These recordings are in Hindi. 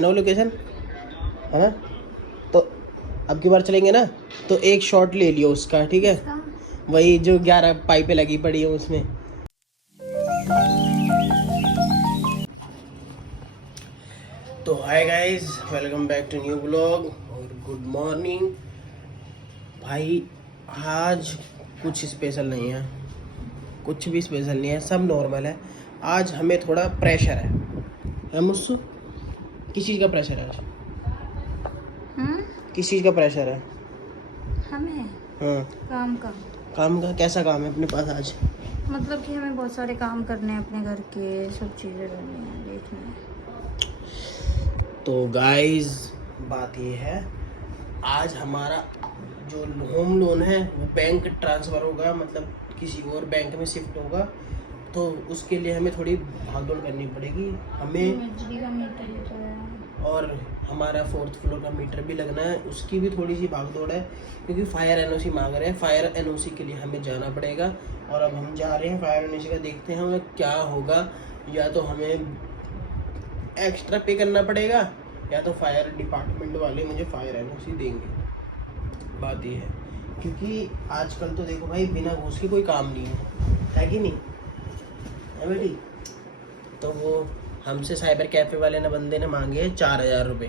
ना लोकेशन है ना, तो अब की बार चलेंगे ना तो एक शॉट ले लियो उसका, ठीक है? वही जो 11 पाइपें लगी पड़ी है उसमें। तो hi guys, welcome back to new blog और गुड मॉर्निंग। भाई आज कुछ स्पेशल नहीं है, कुछ भी स्पेशल नहीं है, सब नॉर्मल है। आज हमें थोड़ा प्रेशर है मुझसे। किस चीज़ का प्रेशर है आज? किस चीज़ का प्रेशर है हमें? हाँ, काम का। काम का? कैसा काम है अपने पास आज? मतलब कि हमें बहुत सारे काम करने हैं अपने घर के, सब चीज़ें करनी है, देखना है। तो गाइस बात ये है, आज हमारा जो होम लोन है वो बैंक ट्रांसफ़र होगा, मतलब किसी और बैंक में शिफ्ट होगा। तो उसके लिए हमें थोड़ी भागदौड़ करनी पड़ेगी हमें, बिजली का मीटर ही तो है। और हमारा 4th फ्लोर का मीटर भी लगना है, उसकी भी थोड़ी सी भागदौड़ है क्योंकि फायर एनओसी मांग रहे हैं। फायर एनओसी के लिए हमें जाना पड़ेगा और अब हम जा रहे हैं फायर एनओसी का। देखते हैं हमें क्या होगा, या तो हमें एक्स्ट्रा पे करना पड़ेगा या तो फायर डिपार्टमेंट वाले मुझे फायर एनओसी देंगे। बात ये है क्योंकि आजकल तो देखो भाई, बिना घूस के कोई काम नहीं है कि नहीं है बेटी? तो वो हमसे साइबर कैफ़े वाले ने बंदे ने मांगे हैं 4,000 रुपये।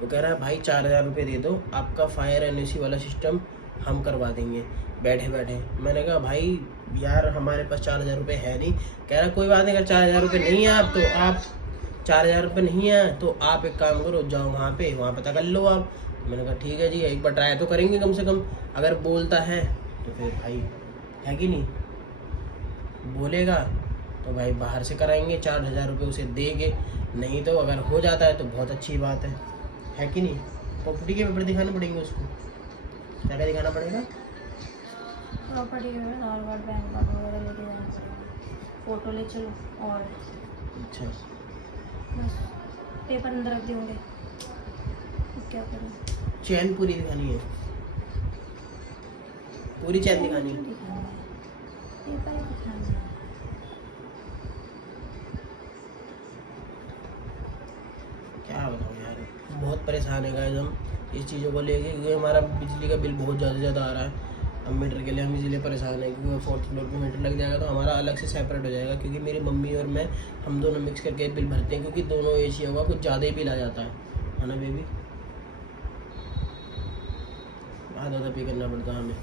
वो कह रहा है भाई 4,000 रुपये दे दो, आपका फायर एनओसी वाला सिस्टम हम करवा देंगे बैठे बैठे। मैंने कहा भाई यार हमारे पास 4,000 रुपये है नहीं। कह रहा कोई बात नहीं, अगर 4,000 रुपये नहीं है आप तो आप 4,000 रुपये नहीं है तो आप एक काम करो, जाओ वहाँ पता कर लो आप। मैंने कहा ठीक है जी, एक बार ट्राई तो करेंगे कम से कम। अगर बोलता है तो फिर भाई है कि नहीं, बोलेगा तो भाई बाहर से कराएंगे, 4,000 रुपये उसे देंगे। नहीं तो अगर हो जाता है तो बहुत अच्छी बात है कि नहीं? प्रॉपर्टी के पेपर दिखाने पड़ेंगे उसको। क्या क्या दिखाना पड़ेगा? प्रॉपर्टी का आधार कार्ड, बैंक का वगैरह लेके जाना पड़ेगा, फ़ोटो ले चलो और अच्छा, बस पेपर अंदर रख देंगे। क्या करें? चैन पूरी दिखानी है, पूरी चैन दिखानी है। पेपर ही दिखाना है। क्या बताऊँ यार, बहुत परेशान है गाइस हम इस चीज़ों को लेके, क्योंकि हमारा बिजली का बिल बहुत ज़्यादा आ रहा है। अब मीटर के लिए हम इसीलिए परेशान है क्योंकि 4th फ्लोर पे मीटर लग जाएगा तो हमारा अलग से सेपरेट हो जाएगा, क्योंकि मेरी मम्मी और मैं हम दोनों मिक्स करके बिल भरते हैं, क्योंकि दोनों एसी होगा कुछ ज़्यादा ही बिल आ जाता है ना बेबी? ज़्यादा पे करना पड़ता है हमें,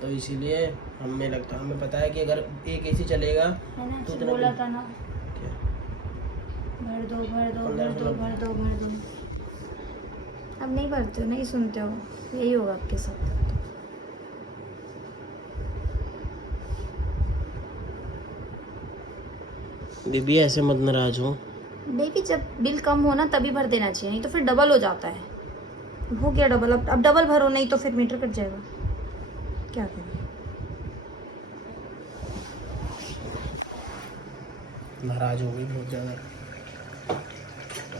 तो इसीलिए हमें लगता, हमें पता है कि अगर एक एसी चलेगा तो उतना बोला था ना, क्या भर दो भर दो भर दो भर दो भर दो। अब नहीं भरते हो, नहीं सुनते हो, यही होगा आपके साथ। बेबी ऐसे मत नाराज हो। बेबी जब बिल कम हो ना तभी भर देना चाहिए, नहीं तो फिर डबल हो जाता है। हो गया डबल, अब डबल भरो, नहीं तो फिर मीटर कट जाएगा। क्या करें? नाराज हो गई बहुत ज़्यादा।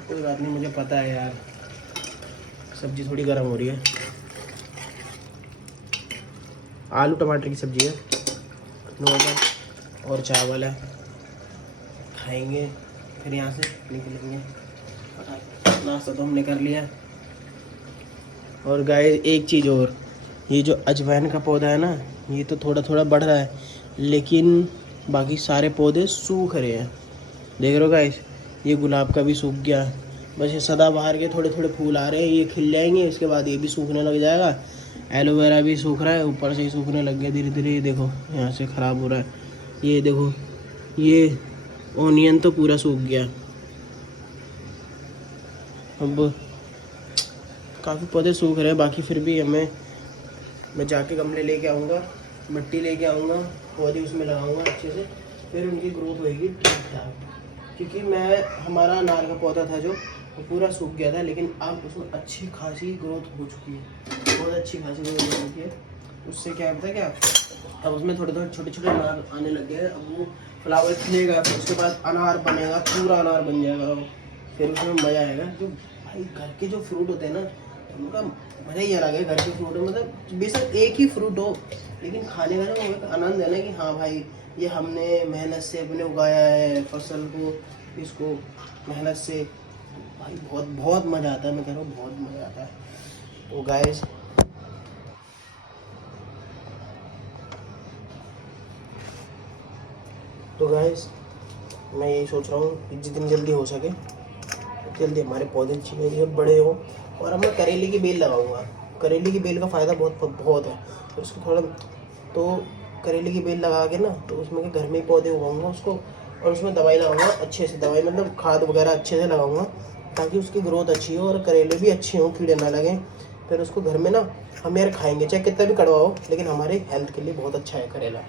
कोई बात नहीं, मुझे पता है यार, सब्जी थोड़ी गर्म हो रही है। आलू टमाटर की सब्जी है, नॉर्मल, और चावल है। खाएंगे फिर यहाँ से निकलेंगे। नाश्ता तो हमने कर लिया। और गाइस एक चीज़ और, ये जो अजवाइन का पौधा है ना, ये तो थोड़ा थोड़ा बढ़ रहा है, लेकिन बाकी सारे पौधे सूख रहे हैं। देख रहे हो गाइस, ये गुलाब का भी सूख गया। बस ये सदाबहार के थोड़े थोड़े फूल आ रहे हैं, ये खिल जाएंगे, इसके बाद ये भी सूखने लग जाएगा। एलोवेरा भी सूख रहा है, ऊपर से ही सूखने लग गया धीरे धीरे। ये देखो यहाँ से ख़राब हो रहा है, ये देखो, ये ओनियन तो पूरा सूख गया। अब काफ़ी पौधे सूख रहे हैं, बाकी फिर भी मैं जाके गमले लेके आऊँगा, मिट्टी लेके आऊँगा, पौधे उसमें लगाऊँगा अच्छे से, फिर उनकी ग्रोथ होएगी ठीक ठाक। क्योंकि हमारा अनार का पौधा था जो, वो पूरा सूख गया था, लेकिन अब उसमें अच्छी खासी ग्रोथ हो चुकी है, बहुत अच्छी खासी ग्रोथ हो चुकी है। उससे क्या होता है क्या, अब उसमें थोड़े थोड़े छोटे छोटे अनार आने लग गए हैं। अब वो फ्लावर खिलेगा, फिर उसके बाद अनार बनेगा, पूरा अनार बन जाएगा, फिर उसमें मज़ा आएगा। जो भाई घर के जो फ्रूट होते हैं ना, उनका मज़ा ही अलग है। घर के फ्रूट में मतलब बेशक एक ही फ्रूट हो, लेकिन खाने का जो एक आनंद है ना, कि हाँ भाई ये हमने मेहनत से अपने उगाया है फसल को, इसको मेहनत से, भाई बहुत बहुत मज़ा आता है, मैं कह रहा हूँ बहुत मज़ा आता है। तो गाइस मैं यही सोच रहा हूँ कि जितनी जल्दी हो सके जल्दी हमारे पौधे अच्छे बड़े हो। और अब मैं करेले की बेल लगाऊंगा। करेले की बेल का फ़ायदा बहुत है। तो उसको थोड़ा तो करेले की बेल लगा के ना, तो उसमें के घर में ही पौधे उगाऊंगा उसको, और उसमें दवाई लगाऊंगा अच्छे से, दवाई मतलब खाद वगैरह अच्छे से लगाऊंगा, ताकि उसकी ग्रोथ अच्छी हो और करेले भी अच्छे हों, कीड़े ना लगें। फिर उसको घर में ना हम यार खाएंगे, चाहे कितना भी कड़वा हो, लेकिन हमारे हेल्थ के लिए बहुत अच्छा है करेला।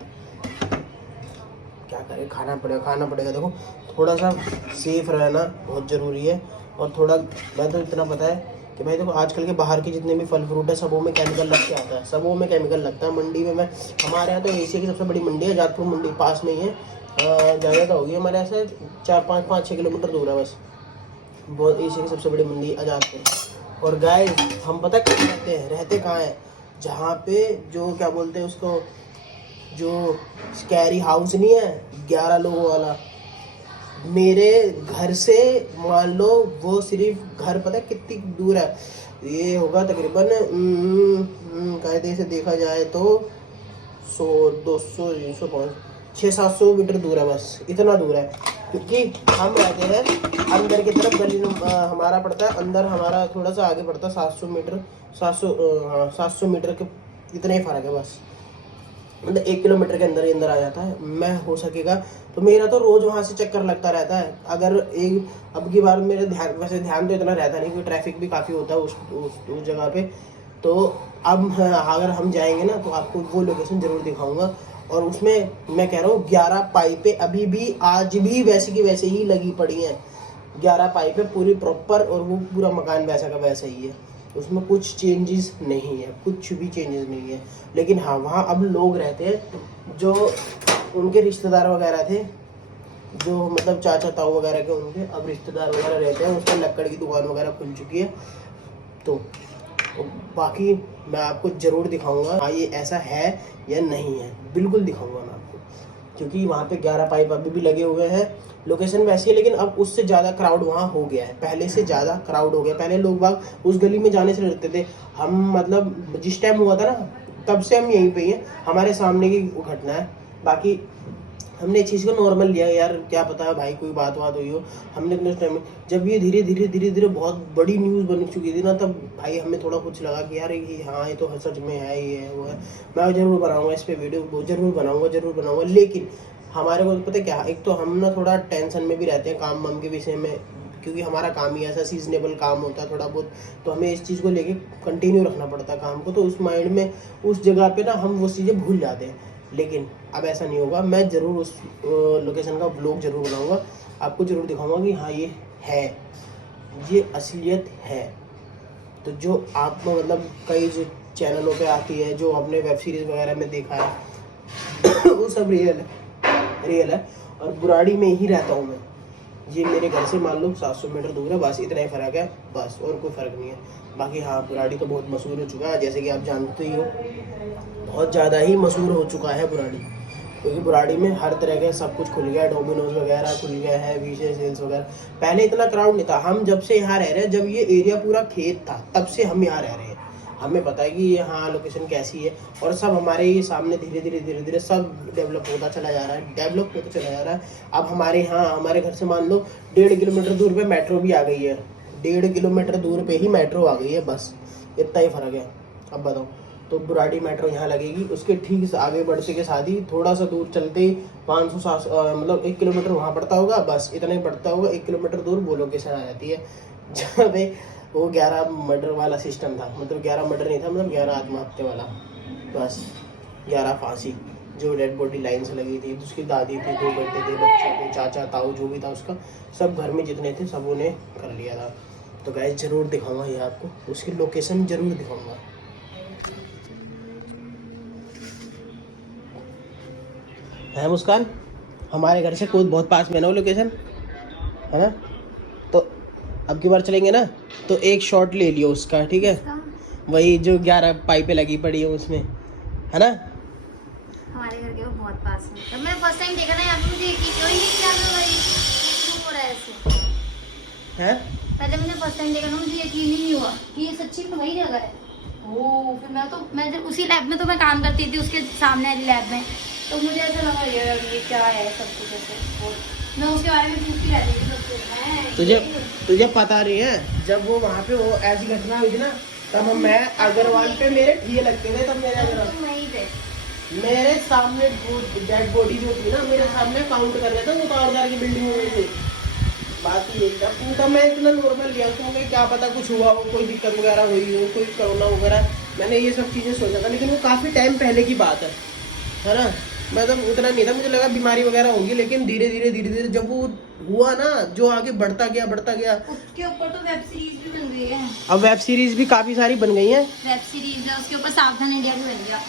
क्या करें, खाना पड़ेगा। देखो थोड़ा सा सेफ रहना बहुत ज़रूरी है। और थोड़ा मैं तो इतना पता है कि भाई देखो आजकल के बाहर के जितने भी फल फ्रूट है सबों में केमिकल लग के आता है, सबों में केमिकल लगता है। मंडी में मैं हमारे यहाँ तो एशिया की सबसे बड़ी मंडी है जादपुर मंडी, पास में ही है। ज़्यादा तो होगी हमारे यहाँ से 4-5-6 किलोमीटर दूर है बस। बहुत एशिया की सबसे बड़ी मंडी आजादपुर। और गाय हम पता कहाँ रहते कहाँ हैं, जहाँ पे जो क्या बोलते हैं उसको, जो स्कैरी हाउस नहीं है 11 लोगों वाला, मेरे घर से मान लो वो सिर्फ घर पता है कितनी दूर है, ये होगा तकरीबन कायदे से देखा जाए तो 100-200 600-700 मीटर दूर है, बस इतना दूर है। क्योंकि हम रहते हैं अंदर की तरफ, गली हमारा पड़ता है अंदर, हमारा थोड़ा सा आगे पड़ता है 700 मीटर, 700 मीटर के इतना ही फ़र्क है बस, मतलब 1 किलोमीटर के अंदर ही अंदर आ जाता है। मैं हो सकेगा तो मेरा तो रोज़ वहाँ से चक्कर लगता रहता है। अगर एक अब की बार मेरे ध्यान तो इतना रहता नहीं, क्योंकि ट्रैफिक भी काफ़ी होता है उस जगह पे। तो अब अगर हम जाएंगे ना तो आपको वो लोकेशन ज़रूर दिखाऊंगा। और उसमें मैं कह रहा हूँ 11 पाइपें अभी भी आज भी वैसे की वैसे ही लगी पड़ी हैं, 11 पाइपें पूरी प्रॉपर, और वो पूरा मकान वैसा का वैसा ही है, उसमें कुछ चेंजेस नहीं है, कुछ भी चेंजेस नहीं है। लेकिन हाँ वहाँ अब लोग रहते हैं जो उनके रिश्तेदार वगैरह थे, जो मतलब चाचा ताऊ वगैरह के, उनके अब रिश्तेदार वगैरह रहते हैं, उसमें लकड़ की दुकान वगैरह खुल चुकी है। तो बाकी मैं आपको ज़रूर दिखाऊंगा हाँ ये ऐसा है या नहीं है, बिल्कुल दिखाऊंगा मैं आपको, क्योंकि वहाँ पे 11 पाइप अभी भी लगे हुए हैं। लोकेशन वैसी है, लेकिन अब उससे ज़्यादा क्राउड वहाँ हो गया है, पहले से ज़्यादा क्राउड हो गया। पहले लोग बाग उस गली में जाने से डरते थे। हम मतलब जिस टाइम हुआ था ना तब से हम यहीं पे ही हैं, हमारे सामने की घटना है। बाकी हमने इस चीज़ को नॉर्मल लिया यार, क्या पता भाई कोई बात हुई हो। हमने अपने टाइम में जब ये धीरे धीरे बहुत बड़ी न्यूज़ बन चुकी थी ना, तब भाई हमें थोड़ा कुछ लगा कि यार ये हाँ ये तो सच में है, ये है वो है। मैं ज़रूर बनाऊंगा इस पर वीडियो, ज़रूर बनाऊंगा। लेकिन हमारे को पता है क्या, एक तो हम ना थोड़ा टेंशन में भी रहते हैं काम वाम के विषय में, क्योंकि हमारा काम ही ऐसा सीजनेबल काम होता है थोड़ा बहुत, तो हमें इस चीज़ को लेके कंटिन्यू रखना पड़ता है काम को। तो उस माइंड में उस जगह पे ना हम वो चीज़ें भूल जाते हैं। लेकिन अब ऐसा नहीं होगा, मैं ज़रूर उस लोकेशन का ब्लॉग ज़रूर बनाऊंगा, आपको ज़रूर दिखाऊंगा कि हाँ ये है, ये असलियत है। तो जो आप मतलब कई जो चैनलों पे आती है, जो आपने वेब सीरीज़ वगैरह में देखा है वो सब रियल है। और बुराड़ी में ही रहता हूँ मैं, ये मेरे घर से मान लो 700 मीटर दूर है, बस इतना ही फ़र्क है बस, और कोई फ़र्क नहीं है। बाकी हाँ बुराड़ी तो बहुत मशहूर हो चुका है, जैसे कि आप जानते ही हो, बहुत ज़्यादा ही मशहूर हो चुका है बुराड़ी, क्योंकि बुराड़ी में हर तरह के सब कुछ खुल गया है, डोमिनोज वगैरह खुल गया है, विजय सेल्स वगैरह। पहले इतना क्राउड नहीं था, हम जब से यहाँ रह रहे हैं, जब ये एरिया पूरा खेत था तब से हम यहाँ रह रहे हैं, हमें पता है कि ये हाँ लोकेशन कैसी है। और सब हमारे ये सामने धीरे धीरे सब डेवलप होता चला जा रहा है। अब हमारे यहाँ हमारे घर से मान लो 1.5 किलोमीटर दूर पे मेट्रो भी आ गई है, 1.5 किलोमीटर दूर पे ही मेट्रो आ गई है, बस इतना ही फ़र्क है। अब बताओ, तो बुराड़ी मेट्रो यहाँ लगेगी, उसके ठीक आगे बढ़ते के साथ ही थोड़ा सा दूर चलते ही 500 मतलब 1 किलोमीटर वहाँ पड़ता होगा, बस इतना ही पड़ता होगा। 1 किलोमीटर दूर वो लोकेशन आ जाती है जहाँ पे वो 11 मर्डर वाला सिस्टम था, मतलब 11 मर्डर नहीं था, मतलब 11 आत्महत्या वाला, बस 11 फांसी, जो डेड बॉडी लाइन से लगी थी। उसकी दादी थी, 2 बेटे थे, बच्चे थे, चाचा ताऊ जो भी था उसका, सब घर में जितने थे सबों ने कर लिया था। तो गाइस ज़रूर दिखाऊंगा ये आपको, उसकी लोकेशन ज़रूर दिखाऊंगा। है मुस्कान, हमारे घर से कोई बहुत पास में ना वो लोकेशन है ना, तो अब की बार चलेंगे ना तो एक शॉट ले लियो उसका, ठीक है? वही जो 11 पाइपें लगी पड़ी है उसमें, है ना? हमारे घर के वो बहुत पास है। तो मैं फर्स्ट टाइम देखा ना यहाँ पे, मुझे क्यों ही नहीं ख्याल में भाई हो रहा है ऐसे है पहले मैंने फर्स्ट टाइम देखा ना, मुझे यकीन ही नहीं हुआ कि ये सच्ची में वही जगह है। ओह, फिर मैं जब उसी लैब में तो मैं काम करती थी, उसके सामने वाली लैब में, तो मुझे ऐसा लगा ये क्या है सब कुछ ऐसे। और मैं उसके बारे में पूछती रहती थी सबसे, तुझे पता नहीं है, जब वो वहाँ पे वो ऐसी घटना हुई थी ना, तब मैं अग्रवाल पे मेरे ठिए लगते थे, तब मेरे सामने डेड बॉडी जो थी ना, मेरे सामने काउंट कर रहे थे, वो तारदार की बिल्डिंग में थी। बात ये तब मैं इतना नॉर्मल लिया, क्योंकि क्या पता कुछ हुआ हो, कोई दिक्कत वगैरह हुई हो, कोई कोरोना वगैरह, मैंने ये सब चीज़ें सोचा था, लेकिन वो काफ़ी टाइम पहले की बात है ना। मतलब उतना नहीं था, मुझे लगा बीमारी वगैरह होगी, लेकिन धीरे धीरे जब वो हुआ ना, जो आगे बढ़ता गया उसके ऊपर तो वेब सीरीज भी बन गई है। अब वेब सीरीज भी काफ़ी सारी बन गई हैं। वेब सीरीज है उसके ऊपर, सावधान इंडिया भी बन गया।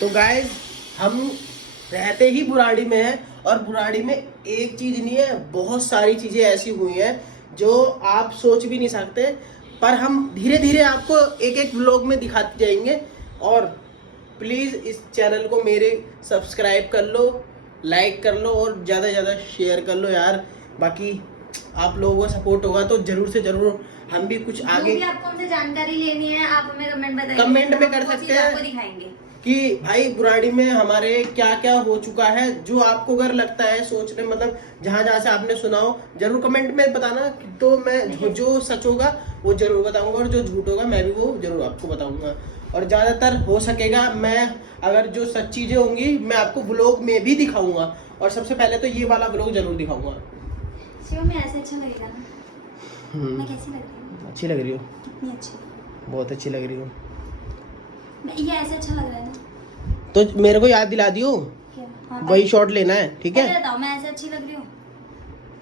तो गाइस, हम रहते ही बुराड़ी में हैं, और बुराड़ी में एक चीज नहीं है, बहुत सारी चीजें ऐसी हुई हैं जो आप सोच भी नहीं सकते, पर हम धीरे धीरे आपको एक एक व्लॉग में दिखाते जाएंगे। और प्लीज इस चैनल को मेरे सब्सक्राइब कर लो, लाइक कर लो, और ज़्यादा से ज़्यादा शेयर कर लो यार। बाकी आप लोगों का सपोर्ट होगा तो जरूर से जरूर हम भी कुछ आगे, भी आपको हमसे जानकारी लेनी है, आप हमें कमेंट कमेंट में कर सकते हैं, आपको दिखाएंगे कि भाई बुराड़ी में हमारे क्या क्या हो चुका है, जो आपको अगर लगता है सोचने, मतलब जहाँ जहाँ से आपने सुना हो, जरूर कमेंट में बताना। तो मैं जो सच होगा वो जरूर बताऊंगा, और जो झूठ होगा मैं भी वो जरूर आपको बताऊंगा। और ज़्यादातर हो सकेगा मैं, अगर जो सच चीज़ें होंगी मैं आपको ब्लॉग में भी दिखाऊंगा, और सबसे पहले तो ये वाला ब्लॉग जरूर दिखाऊंगा। शिव में ऐसे अच्छा लगेगा ना? मैं कैसी लग रही हूँ? अच्छी लग रही हो, कितनी अच्छी, बहुत अच्छी लग रही हो। ये ऐसे अच्छा लग रहा है ना? तो मेरे को याद दिला दियो, क्या? हाँ, वही शॉट लेना है, ठीक है? बताओ, मैं ऐसे अच्छी लग रही हूँ?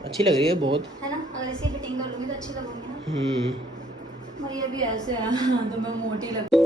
अच्छी लग रही है बहुत, है ना? अगर इसी फिटिंग कर लूंगी तो अच्छी लगूंगी ना। और ये भी ऐसे है तो मैं मोटी लग